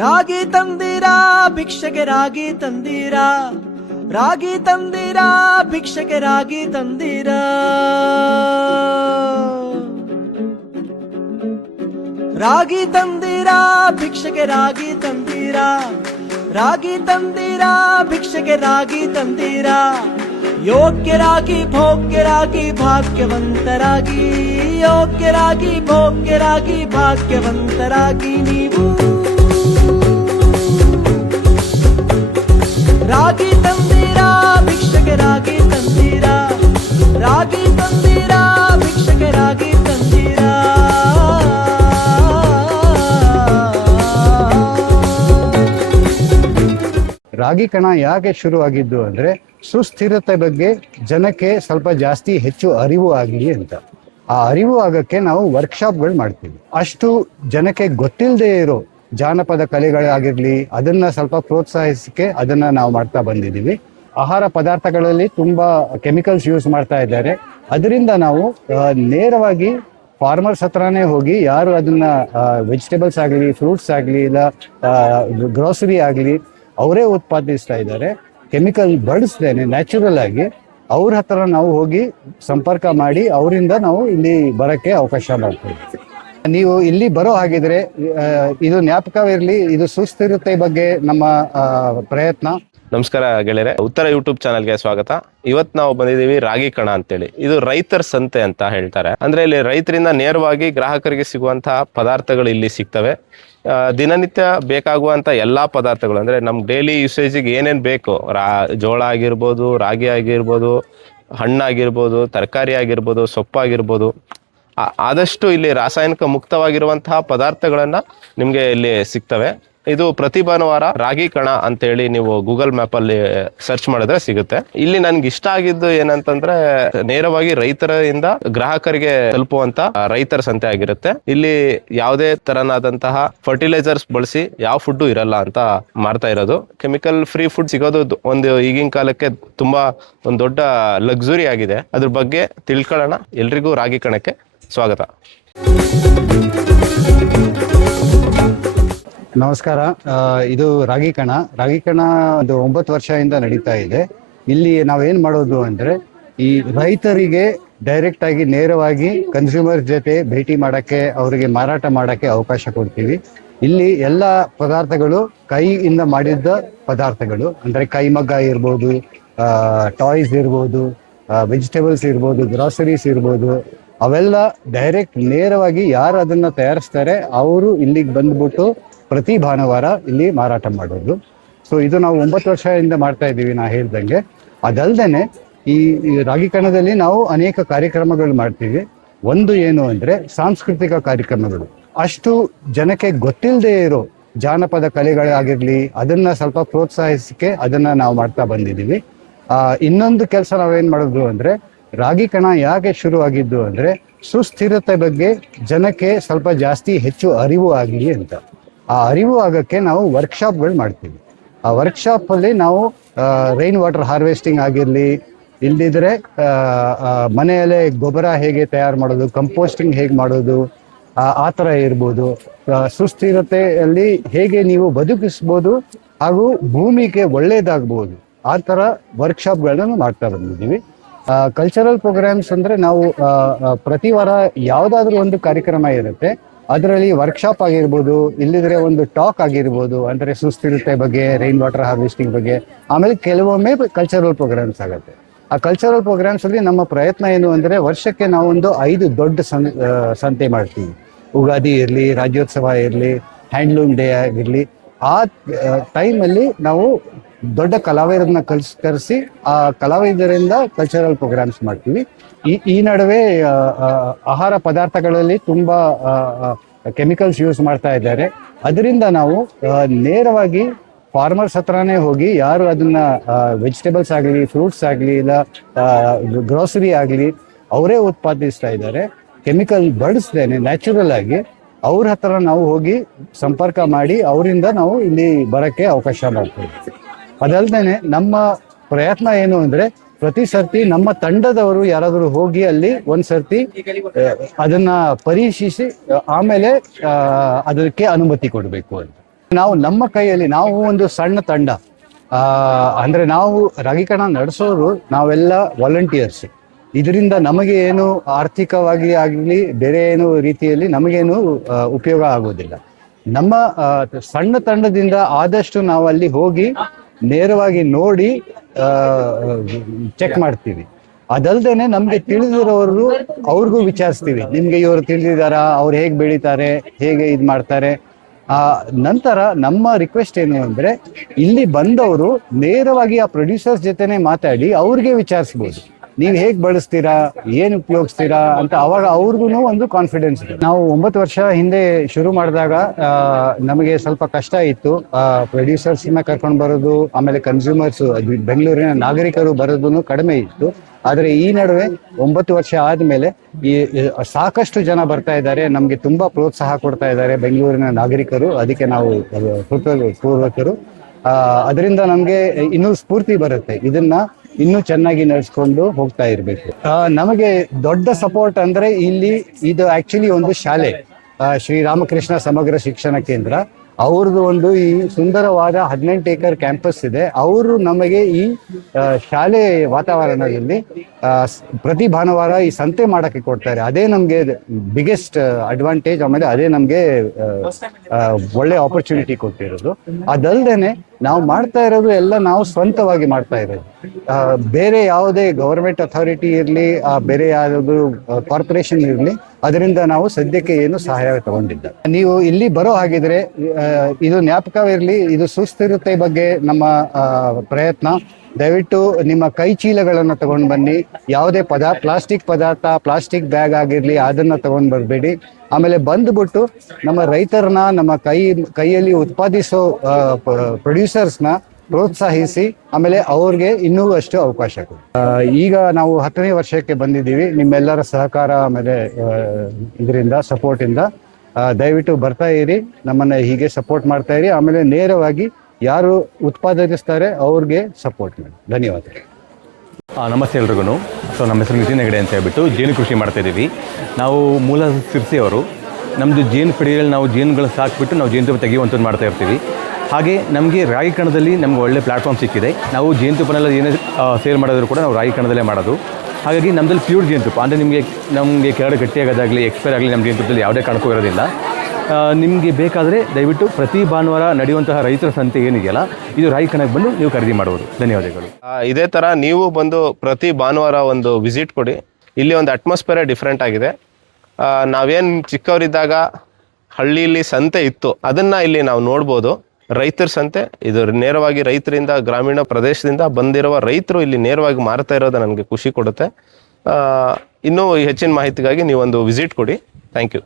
ರಾಗಿ ತಂದಿರಾ ಭಿಕ್ಷೆಗೆ ರಾಗಿ ತಂದಿರಾ, ರಾಗಿ ತಂದಿರಾ ಭಿಕ್ಷೆಗೆ ರಾಗಿ ತಂದಿರಾ. ರಾಗಿ ತಂದಿರಾ ಭಿಕ್ಷೆಗೆ ರಾಗಿ ತಂದಿರಾ, ರಾಗಿ ತಂದಿರಾ ಭಿಕ್ಷೆಗೆ ರಾಗಿ ತಂದಿರಾ. ಯೋಗ್ಯರಾಗಿ ಭೋಗ್ಯರಾಗಿ ಭಾಗ್ಯವಂತರಾಗಿ, ಯೋಗ್ಯರಾಗಿ ಭೋಗ್ಯರಾಗಿ ಭಾಗ್ಯವಂತರಾಗಿ ನೀವು. ರಾಗಿ ತಂದಿರಾ ಭಿಕ್ಷೆಗೆ ರಾಗಿ ತಂದಿರಾ, ರಾಗಿ ತಂದಿರಾ ಭಿಕ್ಷೆಗೆ ರಾಗಿ ತಂದಿರಾ. ರಾಗಿ ಕಣ ಯಾಕೆ ಶುರುವಾಗಿದ್ದು ಅಂದ್ರೆ ಸುಸ್ಥಿರತೆ ಬಗ್ಗೆ ಜನಕ್ಕೆ ಸ್ವಲ್ಪ ಜಾಸ್ತಿ ಹೆಚ್ಚು ಅರಿವು ಆಗಲಿ ಅಂತ. ಆ ಅರಿವು ಆಗಕ್ಕೆ ನಾವು ವರ್ಕ್ಶಾಪ್ಗಳು ಮಾಡ್ತೀವಿ. ಅಷ್ಟು ಜನಕ್ಕೆ ಗೊತ್ತಿಲ್ಲದೆ ಇರೋ ಜಾನಪದ ಕಲೆಗಳಾಗಿರ್ಲಿ ಅದನ್ನ ಸ್ವಲ್ಪ ಪ್ರೋತ್ಸಾಹಿಸಕ್ಕೆ ಅದನ್ನ ನಾವು ಮಾಡ್ತಾ ಬಂದಿದ್ದೀವಿ. ಆಹಾರ ಪದಾರ್ಥಗಳಲ್ಲಿ ತುಂಬಾ ಕೆಮಿಕಲ್ಸ್ ಯೂಸ್ ಮಾಡ್ತಾ ಇದ್ದಾರೆ. ಅದರಿಂದ ನಾವು ನೇರವಾಗಿ ಫಾರ್ಮರ್ಸ್ ಹತ್ರನೇ ಹೋಗಿ ಯಾರು ಅದನ್ನ ವೆಜಿಟೇಬಲ್ಸ್ ಆಗಲಿ, ಫ್ರೂಟ್ಸ್ ಆಗಲಿ, ಇಲ್ಲ ಗ್ರೋಸರಿ ಆಗಲಿ ಅವರೇ ಉತ್ಪಾದಿಸ್ತಾ ಇದ್ದಾರೆ, ಕೆಮಿಕಲ್ ಬಳಸ್ದೇನೆ ನ್ಯಾಚುರಲ್ ಆಗಿ ಅವ್ರ ಹತ್ರ ನಾವು ಹೋಗಿ ಸಂಪರ್ಕ ಮಾಡಿ ಅವರಿಂದ ನಾವು ಇಲ್ಲಿ ಬರಕ್ಕೆ ಅವಕಾಶ ಮಾಡ್ತೀವಿ. ನೀವು ಇಲ್ಲಿ ಬರೋ ಹಾಗಿದ್ರೆ ಇದು ಜ್ಞಾಪಕವಿರಲಿ, ಇದು ಸುಸ್ಥಿರತೆ ಬಗ್ಗೆ ನಮ್ಮ ಪ್ರಯತ್ನ. ನಮಸ್ಕಾರ ಗೆಳೆಯರೆ, ಉತ್ತರ ಯೂಟ್ಯೂಬ್ ಚಾನಲ್ಗೆ ಸ್ವಾಗತ. ಇವತ್ತು ನಾವು ಬಂದಿದ್ದೀವಿ ರಾಗಿ ಕಣ ಅಂತೇಳಿ. ಇದು ರೈತರ ಸಂತೆ ಅಂತ ಹೇಳ್ತಾರೆ. ಅಂದ್ರೆ ಇಲ್ಲಿ ರೈತರಿಂದ ನೇರವಾಗಿ ಗ್ರಾಹಕರಿಗೆ ಸಿಗುವಂತಹ ಪದಾರ್ಥಗಳು ಇಲ್ಲಿ ಸಿಗ್ತವೆ. ದಿನನಿತ್ಯ ಬೇಕಾಗುವಂತ ಎಲ್ಲಾ ಪದಾರ್ಥಗಳು ಅಂದ್ರೆ ನಮ್ ಡೈಲಿ ಯೂಸೇಜಿಗೆ ಏನೇನ್ ಬೇಕು, ಜೋಳ ಆಗಿರ್ಬೋದು, ರಾಗಿ ಆಗಿರ್ಬೋದು, ಹಣ್ಣಾಗಿರ್ಬೋದು, ತರಕಾರಿ ಆಗಿರ್ಬೋದು, ಸೊಪ್ಪಾಗಿರ್ಬೋದು, ಆದಷ್ಟು ಇಲ್ಲಿ ರಾಸಾಯನಿಕ ಮುಕ್ತವಾಗಿರುವಂತಹ ಪದಾರ್ಥಗಳನ್ನ ನಿಮ್ಗೆ ಇಲ್ಲಿ ಸಿಗ್ತವೆ. ಇದು ಪ್ರತಿ ಭಾನುವಾರ ರಾಗಿ ಕಣ ಅಂತೇಳಿ ನೀವು ಗೂಗಲ್ ಮ್ಯಾಪ್ ಅಲ್ಲಿ ಸರ್ಚ್ ಮಾಡಿದ್ರೆ ಸಿಗುತ್ತೆ. ಇಲ್ಲಿ ನನ್ಗೆ ಇಷ್ಟ ಆಗಿದ್ದು ಏನಂತಂದ್ರೆ ನೇರವಾಗಿ ರೈತರಿಂದ ಗ್ರಾಹಕರಿಗೆ ತಲುಪುವಂತ ರೈತರ ಸಂತೆ ಆಗಿರುತ್ತೆ. ಇಲ್ಲಿ ಯಾವುದೇ ತರನಾದಂತಹ ಫರ್ಟಿಲೈಸರ್ಸ್ ಬಳಸಿ ಯಾವ ಫುಡ್ ಇರಲ್ಲ ಅಂತ ಮಾಡ್ತಾ ಇರೋದು. ಕೆಮಿಕಲ್ ಫ್ರೀ ಫುಡ್ ಸಿಗೋದು ಒಂದು ಈಗಿನ ಕಾಲಕ್ಕೆ ತುಂಬಾ ಒಂದು ದೊಡ್ಡ ಲಕ್ಸುರಿ ಆಗಿದೆ. ಅದ್ರ ಬಗ್ಗೆ ತಿಳ್ಕೊಳ್ಳೋಣ. ಎಲ್ರಿಗೂ ರಾಗಿ ಕಣಕ್ಕೆ ಸ್ವಾಗತ. ನಮಸ್ಕಾರ. ಇದು ರಾಗಿ ಕಣ. ರಾಗಿ ಕಣ ಒಂದು 9 ವರ್ಷದಿಂದ ನಡೀತಾ ಇದೆ. ಇಲ್ಲಿ ನಾವೇನ್ ಮಾಡೋದು ಅಂದ್ರೆ ಈ ರೈತರಿಗೆ ಡೈರೆಕ್ಟ್ ಆಗಿ ನೇರವಾಗಿ ಕನ್ಸ್ಯೂಮರ್ ಜೊತೆ ಭೇಟಿ ಮಾಡಕ್ಕೆ, ಅವರಿಗೆ ಮಾರಾಟ ಮಾಡಕ್ಕೆ ಅವಕಾಶ ಕೊಡ್ತೀವಿ. ಇಲ್ಲಿ ಎಲ್ಲ ಪದಾರ್ಥಗಳು ಕೈಯಿಂದ ಮಾಡಿದ ಪದಾರ್ಥಗಳು, ಅಂದ್ರೆ ಕೈಮಗ್ಗ ಇರ್ಬೋದು, ಟಾಯ್ಸ್ ಇರ್ಬೋದು, ವೆಜಿಟೇಬಲ್ಸ್ ಇರ್ಬೋದು, ಗ್ರಾಸರೀಸ್ ಇರ್ಬೋದು, ಅವೆಲ್ಲ ಡೈರೆಕ್ಟ್ ನೇರವಾಗಿ ಯಾರು ಅದನ್ನ ತಯಾರಿಸ್ತಾರೆ ಅವರು ಇಲ್ಲಿಗೆ ಬಂದ್ಬಿಟ್ಟು ಪ್ರತಿ ಭಾನುವಾರ ಇಲ್ಲಿ ಮಾರಾಟ ಮಾಡೋದು. ಸೊ ಇದು ನಾವು 9 ವರ್ಷದಿಂದ ಮಾಡ್ತಾ ಇದ್ದೀವಿ ನಾ ಹೇಳ್ದಂಗೆ. ಅದಲ್ದೇನೆ ಈ ರಾಗಿ ಕಣದಲ್ಲಿ ನಾವು ಅನೇಕ ಕಾರ್ಯಕ್ರಮಗಳು ಮಾಡ್ತೀವಿ. ಒಂದು ಏನು ಅಂದ್ರೆ ಸಾಂಸ್ಕೃತಿಕ ಕಾರ್ಯಕ್ರಮಗಳು. ಅಷ್ಟು ಜನಕ್ಕೆ ಗೊತ್ತಿಲ್ಲದೆ ಇರೋ ಜಾನಪದ ಕಲೆಗಳಾಗಿರ್ಲಿ ಅದನ್ನ ಸ್ವಲ್ಪ ಪ್ರೋತ್ಸಾಹಿಸಕ್ಕೆ ಅದನ್ನ ನಾವು ಮಾಡ್ತಾ ಬಂದಿದ್ದೀವಿ. ಇನ್ನೊಂದು ಕೆಲಸ ನಾವೇನ್ ಮಾಡೋದು ಅಂದ್ರೆ ರಾಗಿ ಕಣ ಯಾಕೆ ಶುರುವಾಗಿದ್ದು ಅಂದ್ರೆ ಸುಸ್ಥಿರತೆ ಬಗ್ಗೆ ಜನಕ್ಕೆ ಸ್ವಲ್ಪ ಜಾಸ್ತಿ ಹೆಚ್ಚು ಅರಿವು ಆಗಲಿ ಅಂತ. ಆ ಅರಿವು ಆಗಕ್ಕೆ ನಾವು ವರ್ಕ್ಶಾಪ್ಗಳು ಮಾಡ್ತೀವಿ. ಆ ವರ್ಕ್ಶಾಪ್ ಅಲ್ಲಿ ನಾವು ರೈನ್ ವಾಟರ್ ಹಾರ್ವೆಸ್ಟಿಂಗ್ ಆಗಿರ್ಲಿ, ಇಲ್ದಿದ್ರೆ ಮನೆಯಲ್ಲೇ ಗೊಬ್ಬರ ಹೇಗೆ ತಯಾರು ಮಾಡೋದು, ಕಂಪೋಸ್ಟಿಂಗ್ ಹೇಗೆ ಮಾಡೋದು, ಆ ಥರ ಇರ್ಬೋದು. ಸುಸ್ಥಿರತೆಯಲ್ಲಿ ಹೇಗೆ ನೀವು ಬದುಕಿಸ್ಬೋದು ಹಾಗೂ ಭೂಮಿಗೆ ಒಳ್ಳೇದಾಗ್ಬೋದು, ಆ ಥರ ವರ್ಕ್ಶಾಪ್ಗಳನ್ನು ಮಾಡ್ತಾ ಬಂದಿದ್ದೀವಿ. ಕಲ್ಚರಲ್ ಪ್ರೋಗ್ರಾಮ್ಸ್ ಅಂದ್ರೆ ನಾವು ಪ್ರತಿ ವಾರ ಯಾವುದಾದ್ರೂ ಒಂದು ಕಾರ್ಯಕ್ರಮ ಇರುತ್ತೆ. ಅದರಲ್ಲಿ ವರ್ಕ್ಶಾಪ್ ಆಗಿರ್ಬೋದು, ಇಲ್ಲಿದ್ರೆ ಒಂದು ಟಾಕ್ ಆಗಿರ್ಬೋದು, ಅಂದ್ರೆ ಸುಸ್ಥಿರತೆ ಬಗ್ಗೆ, ರೈನ್ ವಾಟರ್ ಹಾರ್ವೆಸ್ಟಿಂಗ್ ಬಗ್ಗೆ. ಆಮೇಲೆ ಕೆಲವೊಮ್ಮೆ ಕಲ್ಚರಲ್ ಪ್ರೋಗ್ರಾಮ್ಸ್ ಆಗುತ್ತೆ. ಆ ಕಲ್ಚರಲ್ ಪ್ರೋಗ್ರಾಮ್ಸ್ ಅಲ್ಲಿ ನಮ್ಮ ಪ್ರಯತ್ನ ಏನು ಅಂದ್ರೆ ವರ್ಷಕ್ಕೆ ನಾವು ಒಂದು 5 ದೊಡ್ಡ ಸಂತೆ ಮಾಡ್ತೀವಿ. ಉಗಾದಿ ಇರಲಿ, ರಾಜ್ಯೋತ್ಸವ ಇರಲಿ, ಹ್ಯಾಂಡ್ಲೂಮ್ ಡೇ ಆಗಿರ್ಲಿ, ಆ ಟೈಮಲ್ಲಿ ನಾವು ದೊಡ್ಡ ಕಲಾವಿದರನ್ನ ಕರೆಸಿ ಆ ಕಲಾವಿದರಿಂದ ಕಲ್ಚರಲ್ ಪ್ರೋಗ್ರಾಮ್ಸ್ ಮಾಡ್ತೀವಿ. ಈ ನಡುವೆ ಆಹಾರ ಪದಾರ್ಥಗಳಲ್ಲಿ ತುಂಬಾ ಕೆಮಿಕಲ್ಸ್ ಯೂಸ್ ಮಾಡ್ತಾ ಇದ್ದಾರೆ. ಅದರಿಂದ ನಾವು ನೇರವಾಗಿ ಫಾರ್ಮರ್ಸ್ ಹತ್ರನೇ ಹೋಗಿ ಯಾರು ಅದನ್ನ ವೆಜಿಟೇಬಲ್ಸ್ ಆಗಲಿ, ಫ್ರೂಟ್ಸ್ ಆಗಲಿ, ಇಲ್ಲ ಗ್ರೋಸರಿ ಆಗಲಿ ಅವರೇ ಉತ್ಪಾದಿಸ್ತಾ ಇದ್ದಾರೆ, ಕೆಮಿಕಲ್ ಬಳಸ್ದೇನೆ ನ್ಯಾಚುರಲ್ ಆಗಿ ಅವ್ರ ಹತ್ರ ನಾವು ಹೋಗಿ ಸಂಪರ್ಕ ಮಾಡಿ ಅವರಿಂದ ನಾವು ಇಲ್ಲಿ ಬರಕ್ಕೆ ಅವಕಾಶ ಮಾಡ್ತೀವಿ. ಅದಲ್ದೇನೆ ನಮ್ಮ ಪ್ರಯತ್ನ ಏನು ಅಂದ್ರೆ ಪ್ರತಿ ಸರ್ತಿ ನಮ್ಮ ತಂಡದವರು ಯಾರಾದರೂ ಹೋಗಿ ಅಲ್ಲಿ ಒಂದ್ಸರ್ತಿ ಅದನ್ನ ಪರೀಕ್ಷಿಸಿ ಆಮೇಲೆ ಅದಕ್ಕೆ ಅನುಮತಿ ಕೊಡಬೇಕು ಅಂತ. ನಾವು ನಮ್ಮ ಕೈಯಲ್ಲಿ ನಾವು ಒಂದು ಸಣ್ಣ ತಂಡ, ಅಂದ್ರೆ ನಾವು ರಾಗಿಕಣ ನಡೆಸೋರು ನಾವೆಲ್ಲ ವಾಲಂಟಿಯರ್ಸ್. ಇದರಿಂದ ನಮಗೆ ಏನು ಆರ್ಥಿಕವಾಗಿ ಆಗಲಿ ಬೇರೆ ಏನು ರೀತಿಯಲ್ಲಿ ನಮಗೇನು ಉಪಯೋಗ ಆಗೋದಿಲ್ಲ. ನಮ್ಮ ಸಣ್ಣ ತಂಡದಿಂದ ಆದಷ್ಟು ನಾವು ಅಲ್ಲಿ ಹೋಗಿ ನೇರವಾಗಿ ನೋಡಿ ಚೆಕ್ ಮಾಡ್ತೀವಿ. ಅದಲ್ದೇನೆ ನಮ್ಗೆ ತಿಳಿದಿರೋರು ಅವ್ರಿಗೂ ವಿಚಾರಿಸ್ತೀವಿ, ನಿಮ್ಗೆ ಇವರು ತಿಳಿದಿದಾರ, ಅವ್ರು ಹೇಗೆ ಬೆಳೀತಾರೆ, ಹೇಗೆ ಇದು ಮಾಡ್ತಾರೆ. ನಂತರ ನಮ್ಮ ರಿಕ್ವೆಸ್ಟ್ ಏನು ಅಂದ್ರೆ ಇಲ್ಲಿ ಬಂದವರು ನೇರವಾಗಿ ಆ ಪ್ರೊಡ್ಯೂಸರ್ಸ್ ಜೊತೆನೆ ಮಾತಾಡಿ ಅವ್ರಿಗೆ ವಿಚಾರಿಸ್ಬೋದು, ನೀವು ಹೇಗೆ ಬಳಸ್ತೀರಾ, ಏನು ಉಪಯೋಗಿಸ್ತೀರಾ ಅಂತ. ಅವಾಗ ಅವ್ರಿಗೂ ಒಂದು ಕಾನ್ಫಿಡೆನ್ಸ್ ಇದೆ. ನಾವು 9 ವರ್ಷ ಹಿಂದೆ ಶುರು ಮಾಡಿದಾಗ ನಮಗೆ ಸ್ವಲ್ಪ ಕಷ್ಟ ಇತ್ತು. ಪ್ರೊಡ್ಯೂಸರ್ಸ್ನ ಕರ್ಕೊಂಡು ಬರೋದು, ಆಮೇಲೆ ಕನ್ಸ್ಯೂಮರ್ಸ್ ಬೆಂಗಳೂರಿನ ನಾಗರಿಕರು ಬರೋದು ಕಡಿಮೆ ಇತ್ತು. ಆದರೆ ಈ ನಡುವೆ 9 ವರ್ಷ ಆದಮೇಲೆ ಈ ಸಾಕಷ್ಟು ಜನ ಬರ್ತಾ ಇದ್ದಾರೆ, ನಮಗೆ ತುಂಬಾ ಪ್ರೋತ್ಸಾಹ ಕೊಡ್ತಾ ಇದ್ದಾರೆ ಬೆಂಗಳೂರಿನ ನಾಗರಿಕರು. ಅದಕ್ಕೆ ನಾವು ಪೂರ್ವಕರು. ಅದರಿಂದ ನಮಗೆ ಇನ್ನೂ ಸ್ಫೂರ್ತಿ ಬರುತ್ತೆ, ಇದನ್ನ ಇನ್ನೂ ಚೆನ್ನಾಗಿ ನಡೆಸ್ಕೊಂಡು ಹೋಗ್ತಾ ಇರಬೇಕು. ನಮಗೆ ದೊಡ್ಡ ಸಪೋರ್ಟ್ ಅಂದ್ರೆ ಇಲ್ಲಿ ಇದು ಆಕ್ಚುಲಿ ಒಂದು ಶಾಲೆ, ಶ್ರೀರಾಮಕೃಷ್ಣ ಸಮಗ್ರ ಶಿಕ್ಷಣ ಕೇಂದ್ರ. ಅವ್ರದ್ದು ಒಂದು ಈ ಸುಂದರವಾದ 18 ಏಕರ್ ಕ್ಯಾಂಪಸ್ ಇದೆ. ಅವರು ನಮಗೆ ಈ ಶಾಲೆ ವಾತಾವರಣದಲ್ಲಿ ಪ್ರತಿ ಭಾನುವಾರ ಈ ಸಂತೆ ಮಾಡಕ್ಕೆ ಕೊಡ್ತಾರೆ. ಅದೇ ನಮಗೆ ಬಿಗ್ಗೆಸ್ಟ್ ಅಡ್ವಾಂಟೇಜ್. ಆಮೇಲೆ ಅದೇ ನಮಗೆ ಒಳ್ಳೆ ಆಪರ್ಚುನಿಟಿ ಕೊಟ್ಟಿರೋದು. ಅದಲ್ದೇನೆ ನಾವು ಮಾಡ್ತಾ ಇರೋದು ಎಲ್ಲ ನಾವು ಸ್ವಂತವಾಗಿ ಮಾಡ್ತಾ ಇರೋದು. ಬೇರೆ ಯಾವುದೇ ಗವರ್ಮೆಂಟ್ ಅಥಾರಿಟಿ ಇರಲಿ, ಬೇರೆ ಯಾವುದು ಕಾರ್ಪೊರೇಷನ್ ಇರಲಿ, ಅದರಿಂದ ನಾವು ಸದ್ಯಕ್ಕೆ ಏನು ಸಹಾಯ ತಗೊಂಡಿದ್ದ. ನೀವು ಇಲ್ಲಿ ಬರೋ ಹಾಗಿದ್ರೆ ಇದು ಜ್ಞಾಪಕವಿರಲಿ, ಇದು ಸುಸ್ಥಿರತೆ ಬಗ್ಗೆ ನಮ್ಮ ಪ್ರಯತ್ನ. ದಯವಿಟ್ಟು ನಿಮ್ಮ ಕೈ ಚೀಲಗಳನ್ನು ತಗೊಂಡು ಬನ್ನಿ. ಯಾವುದೇ ಪ್ಲಾಸ್ಟಿಕ್ ಪದಾರ್ಥ, ಪ್ಲಾಸ್ಟಿಕ್ ಬ್ಯಾಗ್ ಆಗಿರಲಿ ಅದನ್ನ ತಗೊಂಡು ಬರಬೇಡಿ. ಆಮೇಲೆ ಬಂದ್ಬಿಟ್ಟು ನಮ್ಮ ರೈತರನ್ನ, ನಮ್ಮ ಕೈಯಲ್ಲಿ ಉತ್ಪಾದಿಸೋ ಪ್ರೊಡ್ಯೂಸರ್ಸ್ನ ಪ್ರೋತ್ಸಾಹಿಸಿ, ಆಮೇಲೆ ಅವ್ರಿಗೆ ಇನ್ನೂ ಅಷ್ಟು ಅವಕಾಶ ಕೊಡಿ. ಈಗ ನಾವು 10ನೇ ವರ್ಷಕ್ಕೆ ಬಂದಿದ್ದೀವಿ. ನಿಮ್ಮೆಲ್ಲರ ಸಹಕಾರ ಆಮೇಲೆ ಇದರಿಂದ ಸಪೋರ್ಟಿಂದ ದಯವಿಟ್ಟು ಬರ್ತಾ ಇರಿ, ನಮ್ಮನ್ನ ಹೀಗೆ ಸಪೋರ್ಟ್ ಮಾಡ್ತಾ ಇರಿ. ಆಮೇಲೆ ನೇರವಾಗಿ ಯಾರು ಉತ್ಪಾದಿಸ್ತಾರೆ ಅವ್ರಿಗೆ ಸಪೋರ್ಟ್ ಮಾಡಿ. ಧನ್ಯವಾದಗಳು. ನಮಸ್ತೆ ಎಲ್ರಿಗೂ. ಸೊ ನಮ್ಮ ಹೆಸರು ನಿತಿನ್ ಹೆಗಡೆ ಅಂತ ಹೇಳ್ಬಿಟ್ಟು ಜೇನು ಕೃಷಿ ಮಾಡ್ತಾಯಿದ್ದೀವಿ. ನಾವು ಮೂಲ ಸಿರ್ಸಿಯವರು. ನಮ್ಮದು ಜೇನು ಪೆಡಿಯಲ್ಲಿ ನಾವು ಜೇನುಗಳು ಸಾಕಿಬಿಟ್ಟು ನಾವು ಜೇನುತುಪ್ಪ ತೆಗೆಯುವಂಥದ್ದು ಮಾಡ್ತಾ ಇರ್ತೀವಿ. ಹಾಗೆ ನಮಗೆ ರಾಗಿ ಕಣದಲ್ಲಿ ನಮ್ಗೆ ಒಳ್ಳೆ ಪ್ಲ್ಯಾಟ್ಫಾರ್ಮ್ ಸಿಕ್ಕಿದೆ. ನಾವು ಜೇನುತುಪ್ಪನೆಲ್ಲ ಏನೇ ಸೇಲ್ ಮಾಡೋದ್ರು ಕೂಡ ನಾವು ರಾಗಿ ಕಣದಲ್ಲೇ ಮಾಡೋದು. ಹಾಗಾಗಿ ನಮ್ಮದಲ್ಲಿ ಪ್ಯೂರ್ ಜೇನುತುಪ್ಪ ಅಂದರೆ ನಮಗೆ ಕೆಳಗಡೆ ಗಟ್ಟಿಯಾಗೋದಾಗಲಿ ಎಕ್ಸ್ಪೈರ್ ಆಗಲಿ ನಮ್ಮ ಜೇನುತುಪ್ಪದಲ್ಲಿ ಯಾವುದೇ ಕಾರಣಕ್ಕೂ ಇರೋದಿಲ್ಲ. ನಿಮಗೆ ಬೇಕಾದರೆ ದಯವಿಟ್ಟು ಪ್ರತಿ ಭಾನುವಾರ ನಡೆಯುವಂತಹ ರೈತರ ಸಂತೆ ಏನಿದೆಯಲ್ಲ, ಇದು ರಾಗಿ ಕಣಕ್ಕೆ ಬಂದು ನೀವು ಖರೀದಿ ಮಾಡ್ಬೋದು. ಧನ್ಯವಾದಗಳು. ಇದೇ ಥರ ನೀವು ಬಂದು ಪ್ರತಿ ಭಾನುವಾರ ಒಂದು ವಿಸಿಟ್ ಕೊಡಿ. ಇಲ್ಲಿ ಒಂದು ಅಟ್ಮಾಸ್ಫಿಯರೇ ಡಿಫ್ರೆಂಟ್ ಆಗಿದೆ. ನಾವೇನು ಚಿಕ್ಕವರಿದ್ದಾಗ ಹಳ್ಳಿಯಲ್ಲಿ ಸಂತೆ ಇತ್ತು, ಅದನ್ನು ಇಲ್ಲಿ ನಾವು ನೋಡ್ಬೋದು. ರೈತರ ಸಂತೆ ಇದು ನೇರವಾಗಿ ರೈತರಿಂದ, ಗ್ರಾಮೀಣ ಪ್ರದೇಶದಿಂದ ಬಂದಿರುವ ರೈತರು ಇಲ್ಲಿ ನೇರವಾಗಿ ಮಾರ್ತಾ ಇರೋದು ನನಗೆ ಖುಷಿ ಕೊಡುತ್ತೆ. ಇನ್ನೂ ಹೆಚ್ಚಿನ ಮಾಹಿತಿಗಾಗಿ ನೀವೊಂದು ವಿಸಿಟ್ ಕೊಡಿ. Thank you.